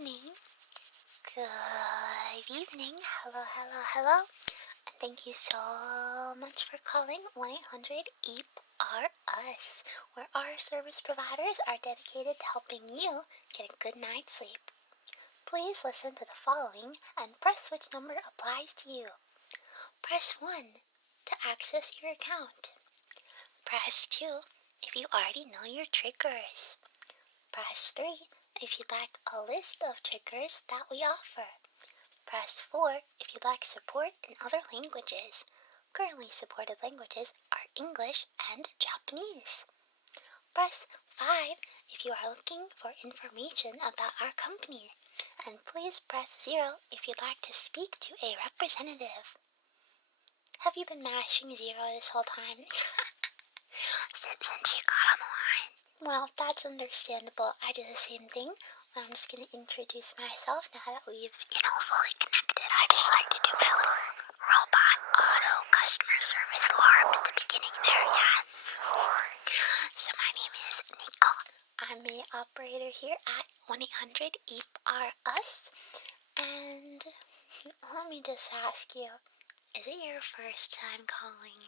evening. Good evening. Hello, hello, hello. And thank you so much for calling 1-800-EEP-R-US, where our service providers are dedicated to helping you get a good night's sleep. Please listen to the following and press which number applies to you. Press 1 to access your account. Press 2 if you already know your triggers. Press 3 if you'd like a list of triggers that we offer. Press 4 if you'd like support in other languages. Currently supported languages are English and Japanese. Press 5 if you are looking for information about our company. And please press 0 if you'd like to speak to a representative. Have you been mashing 0 this whole time? since you got on the line. Well, that's understandable. I do the same thing. I'm just going to introduce myself now that we've, fully connected. I just like to do my little robot auto customer service alarm at the beginning there, yeah. So my name is Nico. I'm the operator here at 1-800-EEP-R-US. And let me just ask you, is it your first time calling?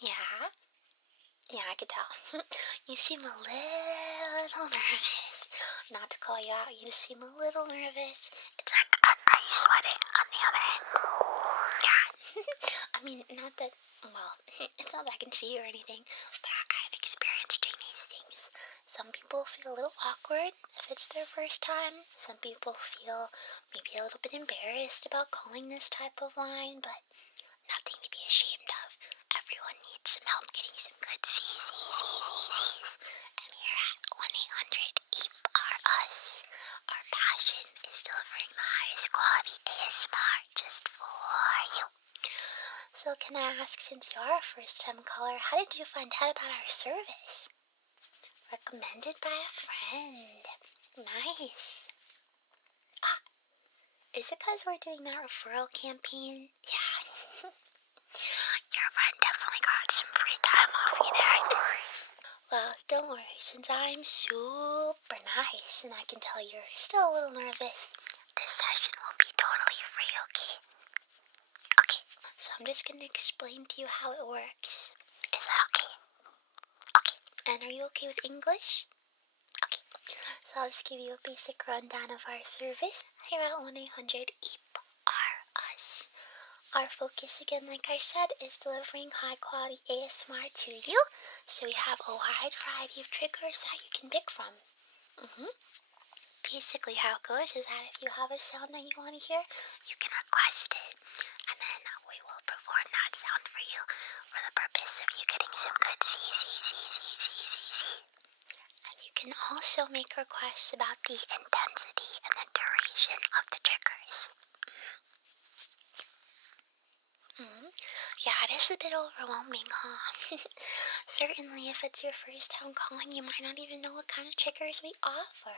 Yeah? Yeah, I could tell. You seem a little nervous. Not to call you out, you seem a little nervous. It's like, are you sweating on the other end? Yeah. I mean, not that, well, it's not that I can see or anything, but I've experienced doing these things. Some people feel a little awkward if it's their first time. Some people feel maybe a little bit embarrassed about calling this type of line, but nothing to be ashamed of. Everyone needs some help getting some good Z's. And here at 1-800-EEP-R-US, our passion is delivering the highest quality ASMR just for you. So can I ask, since you are a first-time caller, how did you find out about our service? Recommended by a friend. Nice. Ah, is it because we're doing that referral campaign? Yeah. Your friend definitely got some free time off you there. Well, don't worry, since I'm super nice and I can tell you're still a little nervous, this session will be totally free, okay? Okay, so I'm just going to explain to you how it works. Is that okay? Okay, and are you okay with English? Okay, so I'll just give you a basic rundown of our service here at 1-800-EEP-R-US. Our focus, again, like I said, is delivering high-quality ASMR to you. So we have a wide variety of triggers that you can pick from. Basically, how it goes is that if you have a sound that you want to hear, you can request it. And then we will perform that sound for you for the purpose of you getting some good Z. And you can also make requests about the intensity and the duration of the triggers. Yeah, it is a bit overwhelming, huh? Certainly, if it's your first time calling, you might not even know what kind of triggers we offer.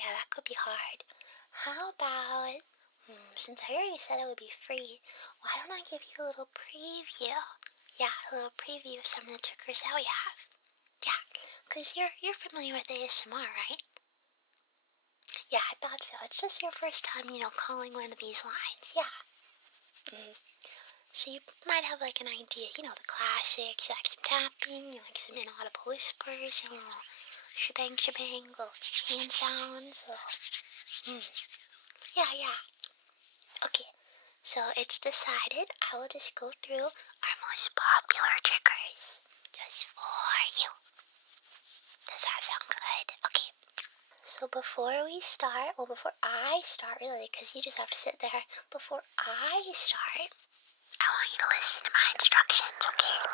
Yeah, that could be hard. How about, since I already said it would be free, why don't I give you a little preview? Yeah, a little preview of some of the triggers that we have. Yeah, because you're familiar with ASMR, right? Yeah, I thought so. It's just your first time, calling one of these lines. Yeah. So you might have like an idea, the classics, you like some tapping, you like some inaudible whispers, little shebang, little hand sounds, Yeah. Okay, so it's decided I will just go through our most popular triggers, just for you. Does that sound good? Okay. So before I start, really, because you just have to sit there, before I start, I want you to listen to my instructions, okay?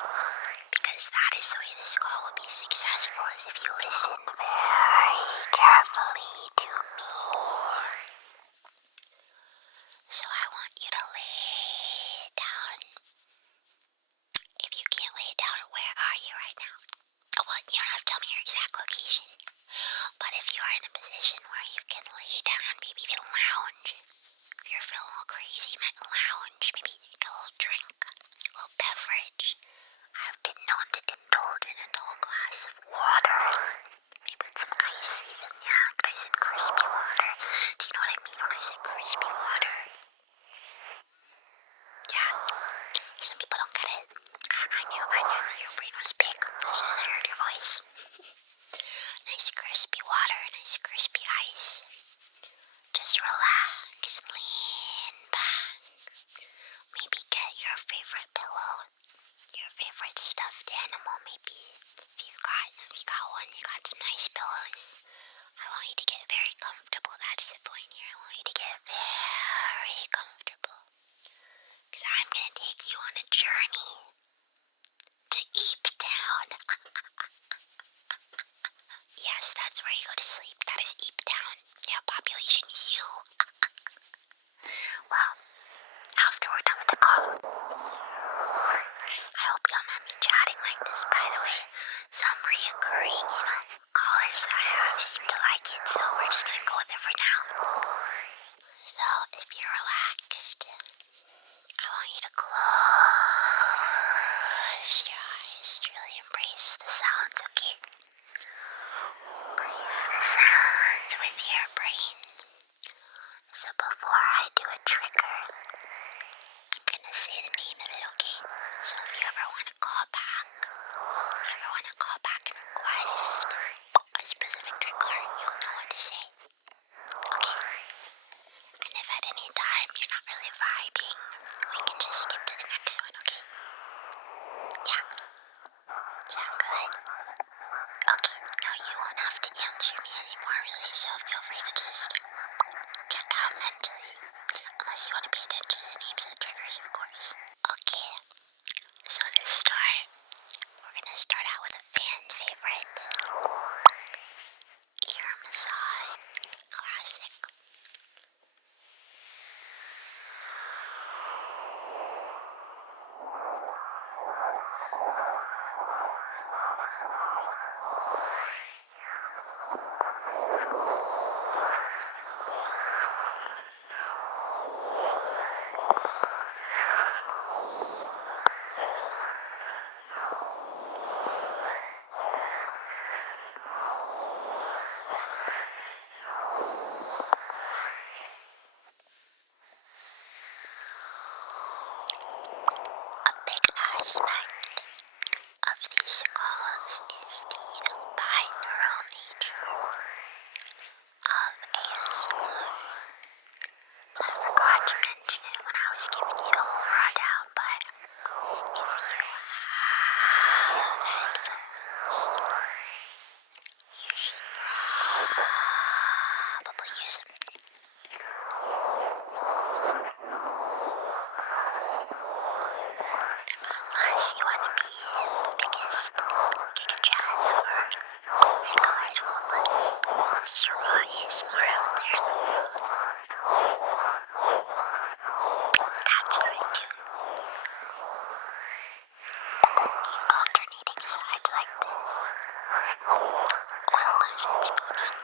Because that is the way this call will be successful, is if you listen very carefully to me. So I want you to lay down. If you can't lay down, where are you right now? Oh, well, you don't have to tell me your exact location. But if you are in a position where you can lay down, maybe even lounge. If you're feeling a little crazy, you might lounge, maybe take a little drink, a little beverage. I've been known to indulge in a tall glass of water. Maybe with some ice even, yeah, nice and crispy water. nice crispy ice. Just relax and lean back. Maybe get your favorite pillow, your favorite stuffed animal. Maybe if you got one, you got some nice pillows. I want you to get very comfortable. That's the point here. I want you to get very comfortable. Because I'm going to take you on a journey to Eep Town. Yes, that's where you go to sleep. That is Eep Town. Yeah, population U. Well, after we're done with the call, I hope you don't mind me chatting like this, by the way. Some reoccurring, callers that I have seem to like it, so we're just gonna go with it for now. So, if you're relaxed, I want you to close your eyes to really embrace the sounds, okay? Embrace the sounds with your brain. So before I do a trigger, I'm gonna say the name of it, okay? So if you ever want to call back, and request a specific trigger, you'll know what to say. Okay? And if at any time you're not really vibing, we can just skip to the next one, okay? Yeah. Sound good? Okay, now you won't have to answer me anymore, really, so feel free to just check out mentally. Unless you want to pay attention to the names of the triggers, of course. Okay, so to start, we're going to start out with a fan favorite. Ear massage. Classic. A big aspect of these calls is the binaural nature of ASMR. I forgot to mention it when I was giving you the whole rundown, but if you have headphones, you should probably use them. Unless you want to be the biggest giga chat ever and go as full as just raw ASMR out there in the world. That's what I do. And then keep alternating sides like this. Will lose its meaning.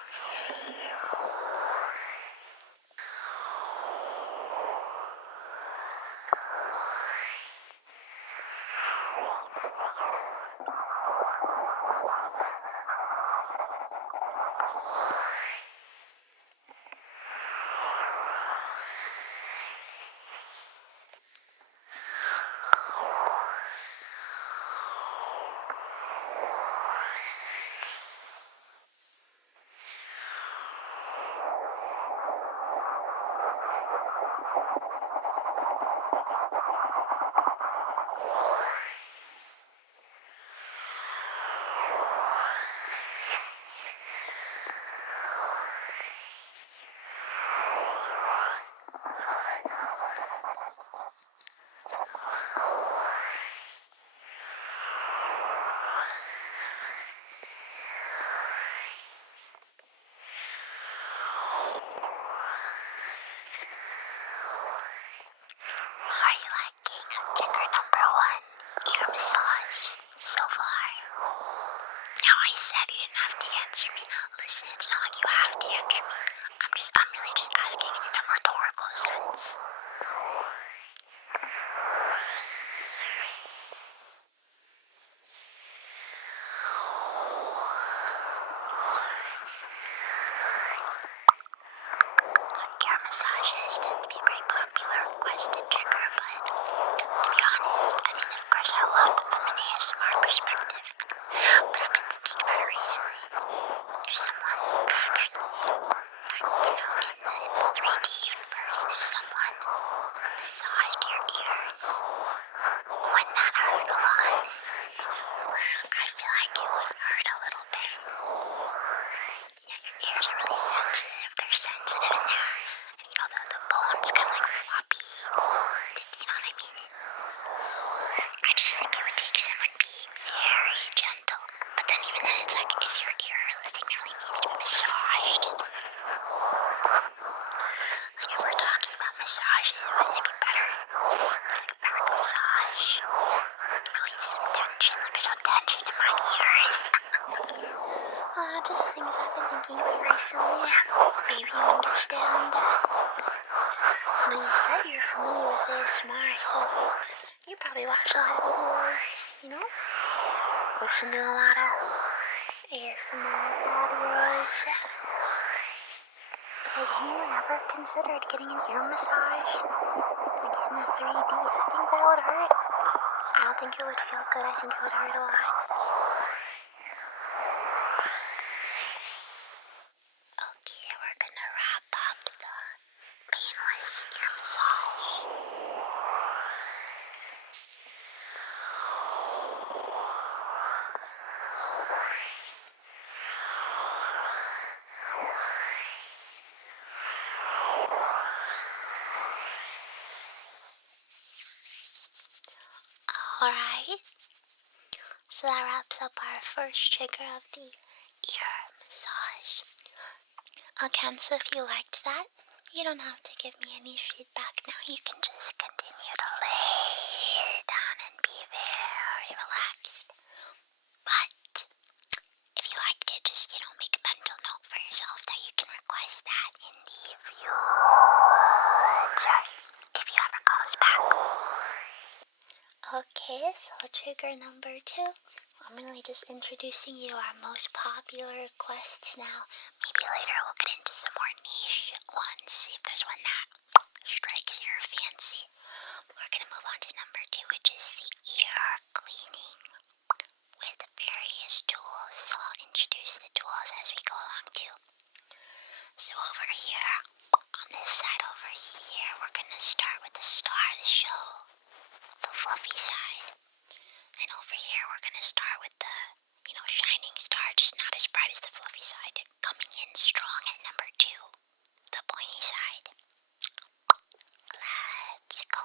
Are you liking trigger number 1, ear massage, so far? Now I said you didn't have to answer me. Listen, it's not like you have to answer me. I'm really just asking in a rhetorical sense. Ear massages tend to be a pretty popular requested trigger, but to be honest, of course I love them from an ASMR perspective, but I've been thinking about it recently. If someone actually massage are really sensitive. They're sensitive in there. And you know, the bone's kind of like floppy. You know what I mean? I just think it would take someone being very gentle. But then even then, it's like, is your ear the thing that really needs to be massaged? Like if we're talking about massages, wouldn't it be better? Like a back massage. Release some tension. There's some tension in my ears. Just things I've been thinking about recently. Maybe you understand. I know you said you're familiar with ASMR, so you probably watch a lot of videos, you know? Listen to a lot of ASMR audios. Have you ever considered getting an ear massage? Like in the 3D? I think that would hurt. I don't think it would feel good. I think it would hurt a lot. Okay, we're gonna wrap up the painless ear massage. Alright, so that wraps up our first trigger of the ear massage. Again, so if you liked that, you don't have to give me any feedback now. You can just continue to lay down and be very relaxed. But if you liked it, just, make a mental note for yourself that you can request that in the future if you ever call us back. Okay, so trigger number 2. I'm really just introducing you to our most popular requests now. Maybe later we'll get into some more niche ones, see if there's one that strikes your fancy. We're going to move on to number 2, which is the ear cleaning with various tools. So I'll introduce the tools as we go along too. So over here, on this side over here, we're going to start with the star of the show, the fluffy side. And over here, we're going to start with the, shining star, just not as bright as the fluffy side. Coming in strong at number 2, the pointy side. Let's go.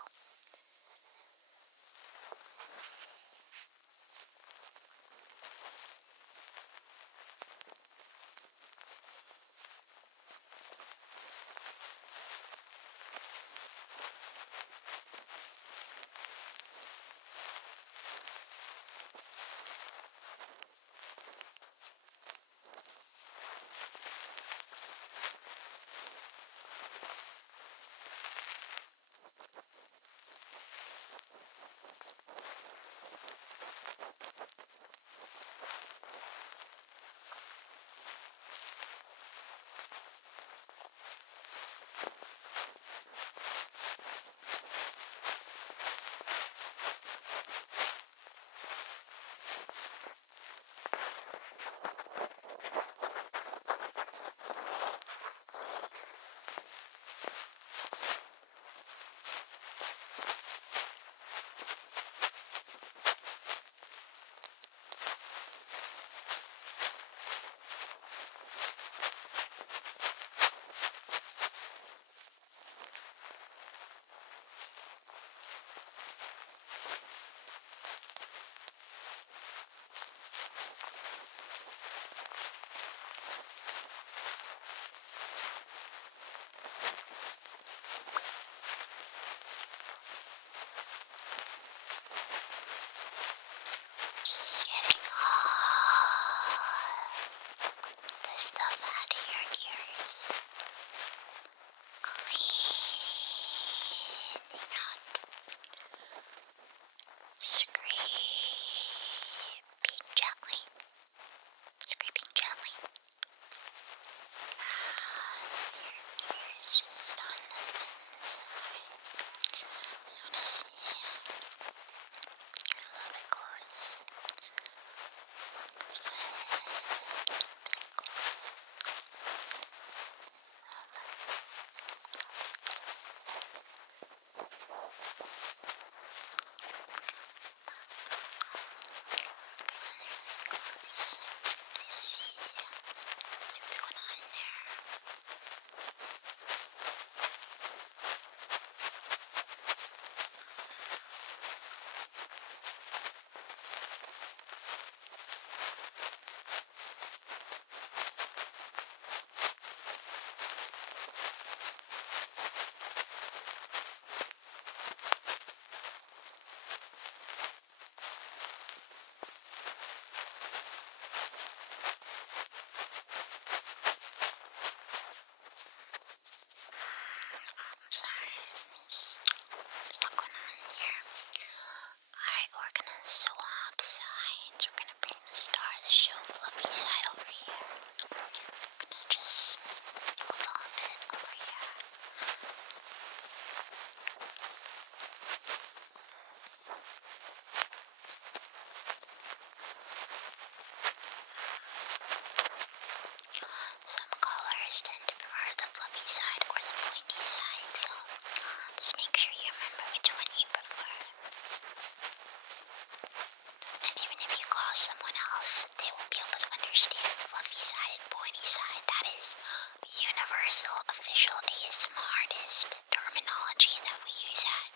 universal official ASMR artist terminology that we use at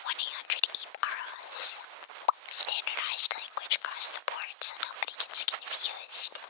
1-800-EAAALL. Standardized language across the board so nobody gets confused.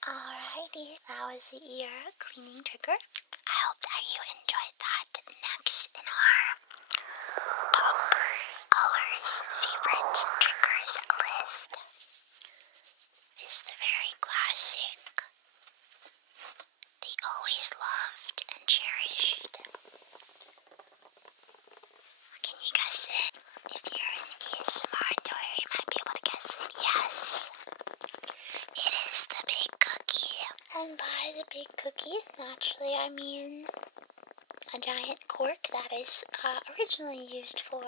Alrighty, that was the ear cleaning trigger. I hope that you enjoyed that. Next in our top colors, favorites, triggers list is the very classic, the always loved and cherished. Can you guess it? If you're an ASMR enjoyer, you might be able to guess it. Yes. It is the big cookie. And by the big cookie, naturally I mean a giant cork that is originally used for,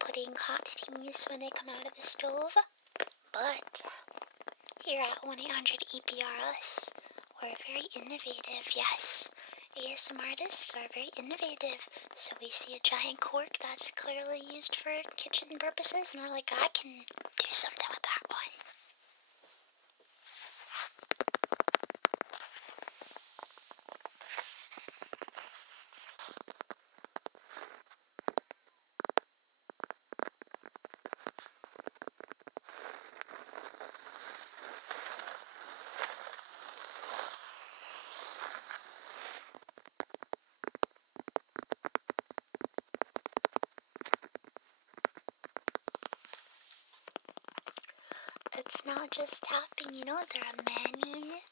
putting hot things when they come out of the stove. But here at 1-800-EAAALL, we're very innovative, yes. ASMR artists are very innovative, so we see a giant cork that's clearly used for kitchen purposes, and we're like, I can do something with that one. It's not just tapping, there are many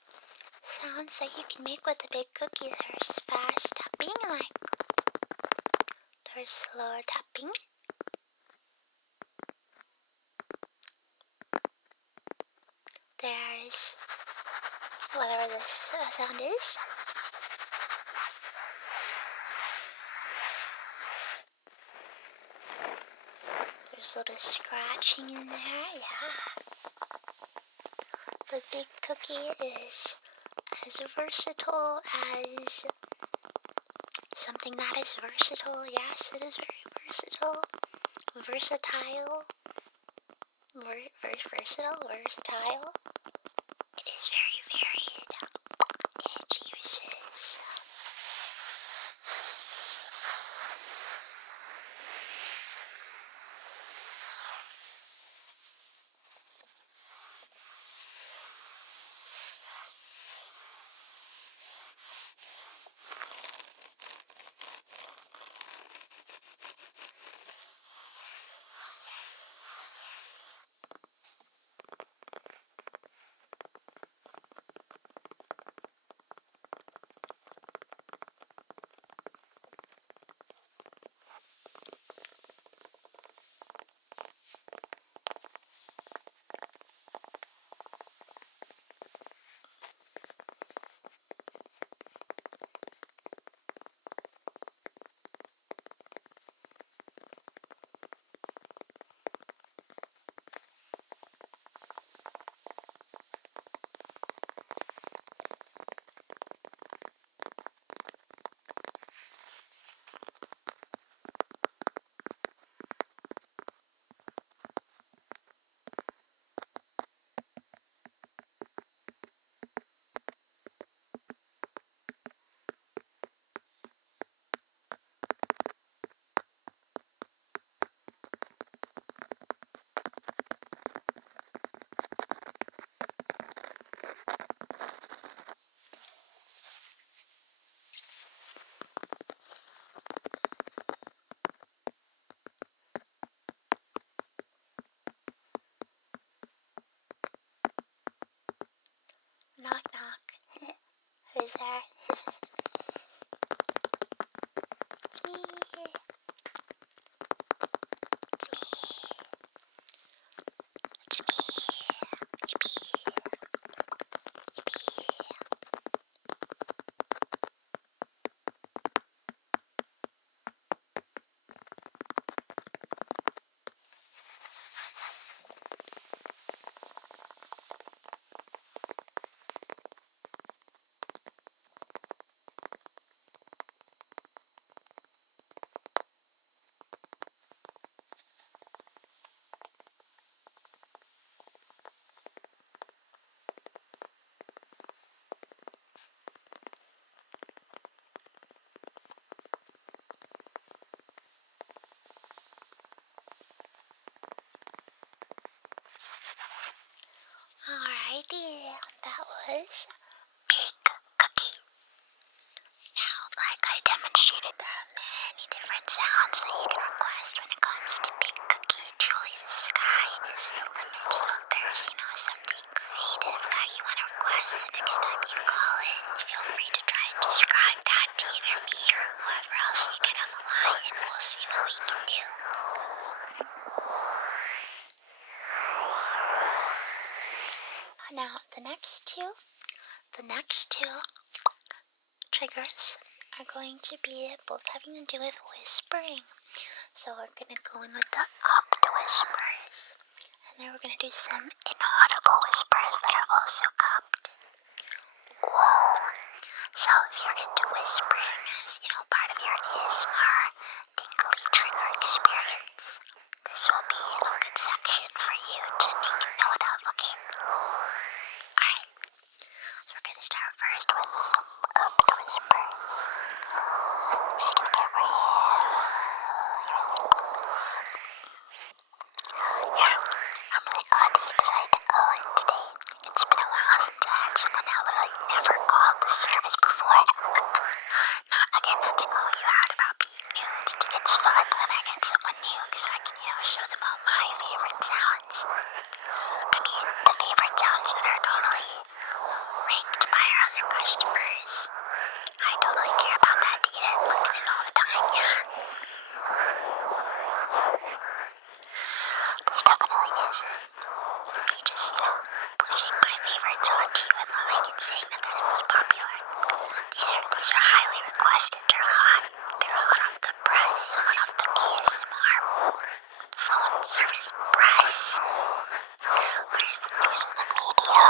sounds that you can make with a big cookie. There's fast tapping, there's slower tapping. There's whatever this sound is. There's a little bit of scratching in there, yeah. The big cookie is as versatile as something that is versatile. Yes, it is very versatile. Versatile. Versatile. It is very varied in its uses. idea. That was big cookie. Now, like I demonstrated, there are many different sounds that you can request when it comes to big cookie. Truly, the sky is the limit. So if there's, something creative that you want to request the next time you call in, feel free to try and describe that to either me or whoever else you get on the line, and we'll see what we can do. Now, the next two triggers are going to be both having to do with whispering. So we're going to go in with the cupped whispers, and then we're going to do some inaudible whispers that are also cupped. Whoa. So if you're into whispering as, part of your ASMR tingly trigger experience, this will be a good section for you to make note of, okay? Alright, so we're going to start first with some cupped whispers. I'm just going to get right here. I'm really glad that you decided to call in today. It's been a while since I had someone that literally never called the service before. Not to call you out about being new. It's fun when I get someone new because I can, show them all my favorite sounds. I mean, the favorite sounds that are totally ranked by our other customers. I totally care about that data and look at it all the time, yeah. This definitely isn't me just, pushing my favorites onto you in line and saying that they're the most popular. These are highly requested. They're hot. They're hot off the press, hot off the ASMR phone service press. Where's the news in the media?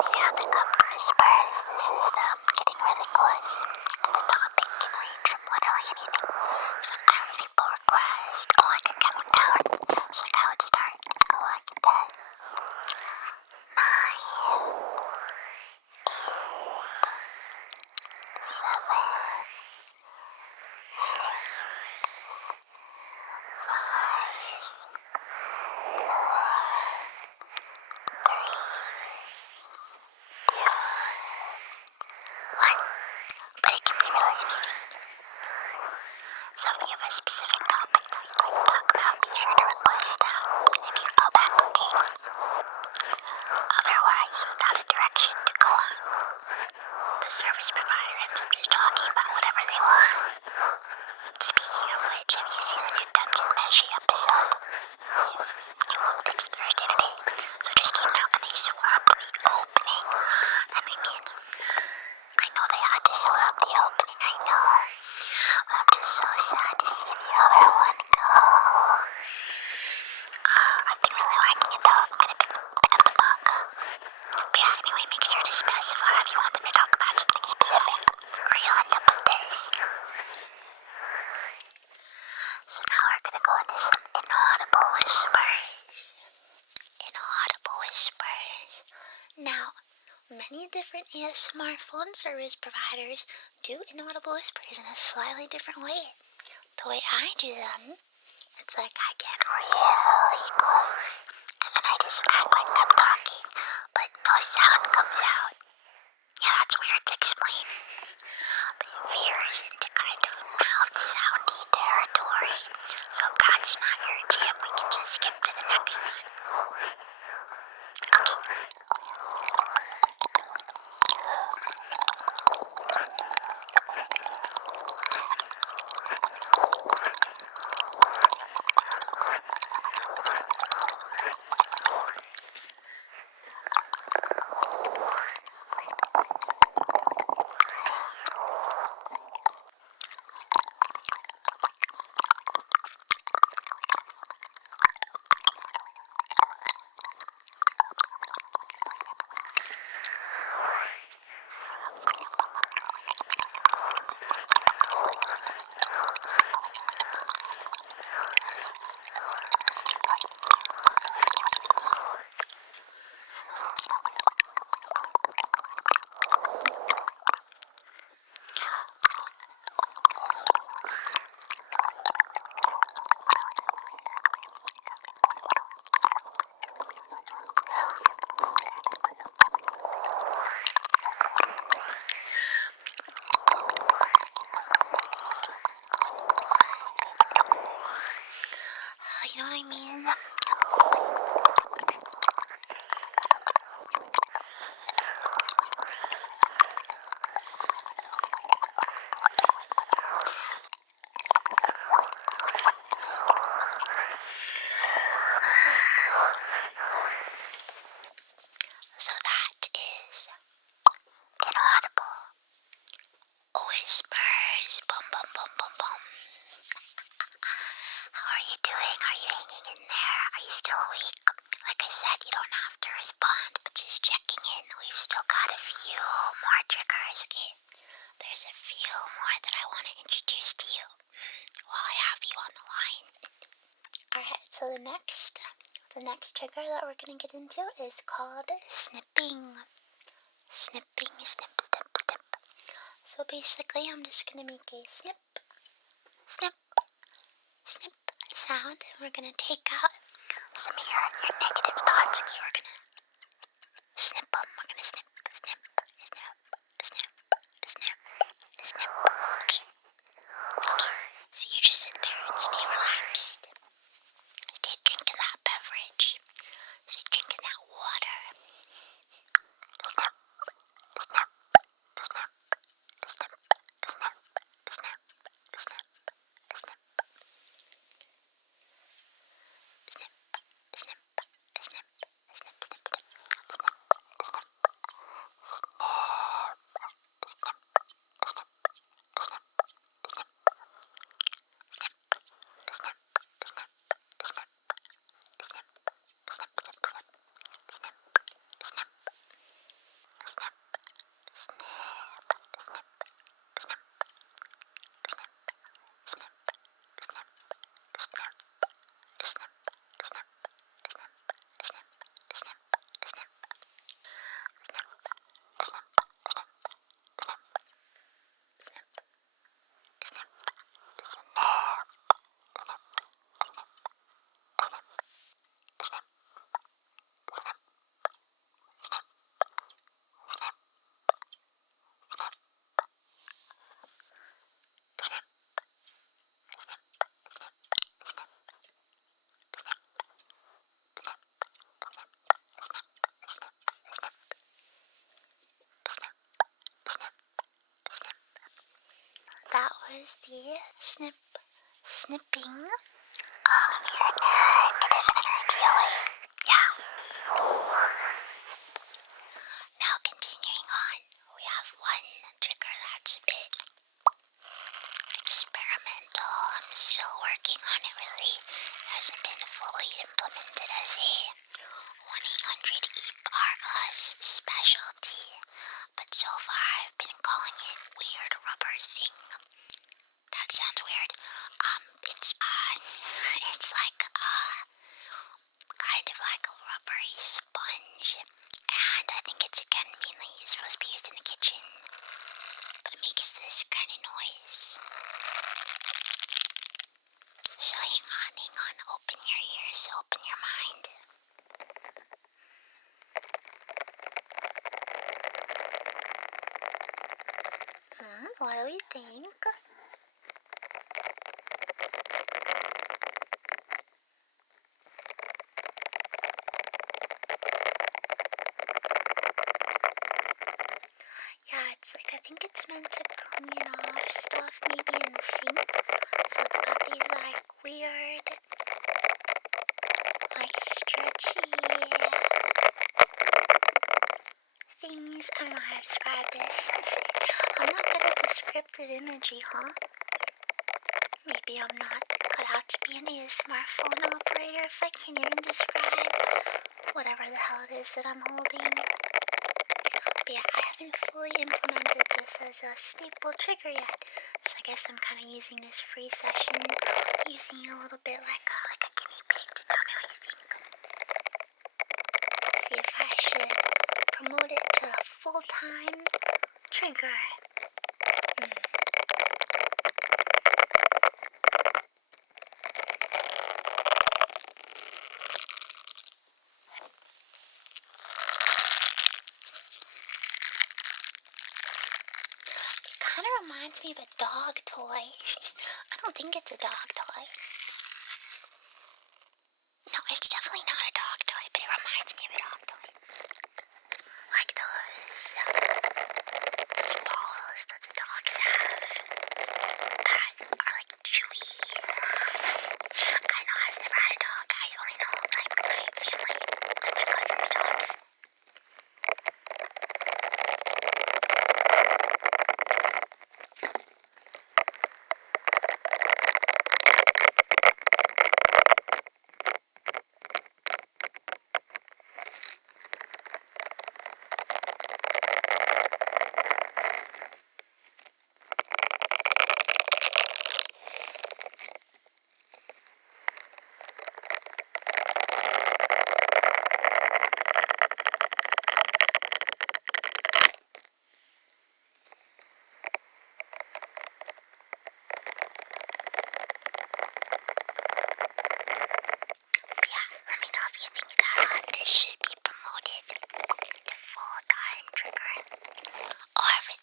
Yeah, the cup whispers. This is them getting really close. And the topic can range from literally anything. Sometimes people request, I can count down. It's like I would start and go like 10, 9, 7, 6, 5, 4, 3, 2, 1. But it can be really anything. So if you have a specific topic that you'd like to talk about, be sure to request that if you call back, okay? Otherwise, without a direction to go on, the service provider ends up just talking about whatever they want. Speaking of which, have you seen the new Dungeon Meshi episode? It's Thursday today, so it just came out and they swapped the opening. And I know they had to swap the opening, I know. I'm just so sad to see the other one go. I've been really liking it though. I'm gonna pick up the manga. But yeah, anyway, make sure to specify if you want them to talk about something specific, or you'll end up with this. So now we're gonna go into some inaudible whispers. Inaudible whispers. Now, many different ASMR phone service providers do inaudible whispers in a slightly different way. The way I do them, it's like I get really close, and then I just act like I'm talking, but no sound comes out. Yeah, that's weird to explain, but it veers into kind of mouth soundy territory. So if that's not your jam, we can just skip to the next one. Okay. that's okay. There's a few more that I want to introduce to you while I have you on the line. Alright, so the next trigger that we're going to get into is called snipping. Snipping, snip, snip, snip. So basically, I'm just going to make a snip, snip, snip sound, and we're going to take out some of your negative thoughts. Okay, we're going to snip them. We're going to snip, snip, snip, snip, snip, snip. Okay. So you just sit there and stay relaxed. Stay drinking that beverage. Stay drinking that water. Snip, snip, snip, snip, snip, snip, snip, snip. That was the snipping of your negative energy away. Yeah. Now continuing on, we have one trigger that's a bit experimental. I'm still working on it really. It hasn't been fully implemented as a 1-800 EPRS specialty. But so far I've been calling it weird rubber thing. That sounds weird. It's like kind of like a rubbery sponge, and I think it's again mainly supposed to be used in the kitchen, but it makes this kind of noise. So hang on, open your ears, open your mind. What do you think? Yeah, it's like, I think it's meant to clean off stuff maybe in the sink. So it's got these like weird, like stretchy things. I don't know how to describe this. I'm not good at descriptive imagery, huh? Maybe I'm not cut out to be an ASMR phone operator if I can't even describe whatever the hell it is that I'm holding. But yeah, I haven't fully implemented this as a staple trigger yet. So I guess I'm kind of using this free session, using it a little bit like a guinea pig to tell me what you think. See if I should promote it to a full-time trigger. Kind of reminds me of a dog toy. I don't think it's a dog toy. No, it's definitely not a dog toy, but it reminds me of a dog toy. Like those balls that the dogs have that are like chewy. I know I've never had a dog. I only know like my family, like my cousin's dogs.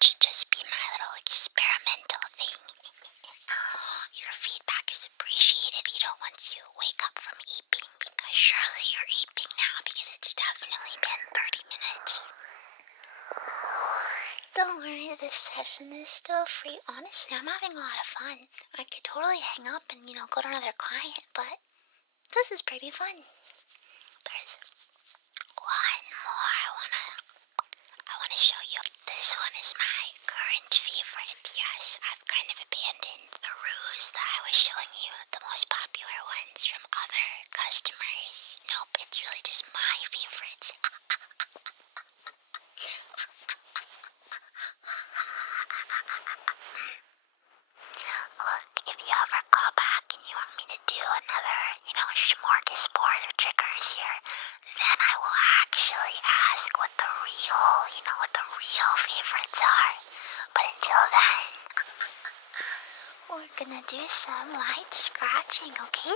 should just be my little experimental thing. Your feedback is appreciated, once you wake up from eeping, because surely you're eeping now because it's definitely been 30 minutes. Don't worry, this session is still free. Honestly, I'm having a lot of fun. I could totally hang up and, go to another client, but this is pretty fun. There's one more I wanna show you. This one is my current favorite. Yes, I've kind of abandoned the ruse that I was showing you the most popular ones from other customers. Nope, it's really just my favorites. Look, if you ever call back and you want me to do another, smorgasbord of triggers here, then I will actually ask what the real favorites are. But until then, we're gonna do some light scratching, okay?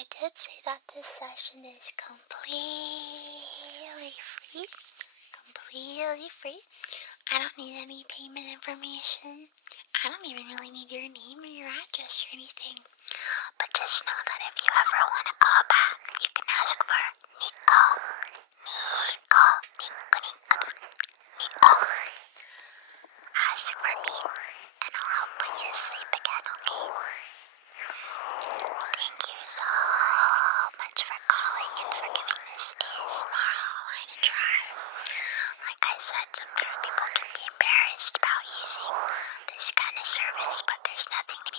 I did say that this session is completely free. Completely free. I don't need any payment information. I don't even really need your name or your address or anything. But just know that if you ever want to call back, you can ask for Nico. Nico. Nico, Nico. Nico. Ask for me, and I'll help put you to sleep again, okay? Thank you so much for calling and for giving this ASMR hotline a try. Like I said, sometimes people can be embarrassed about using this kind of service, but there's nothing to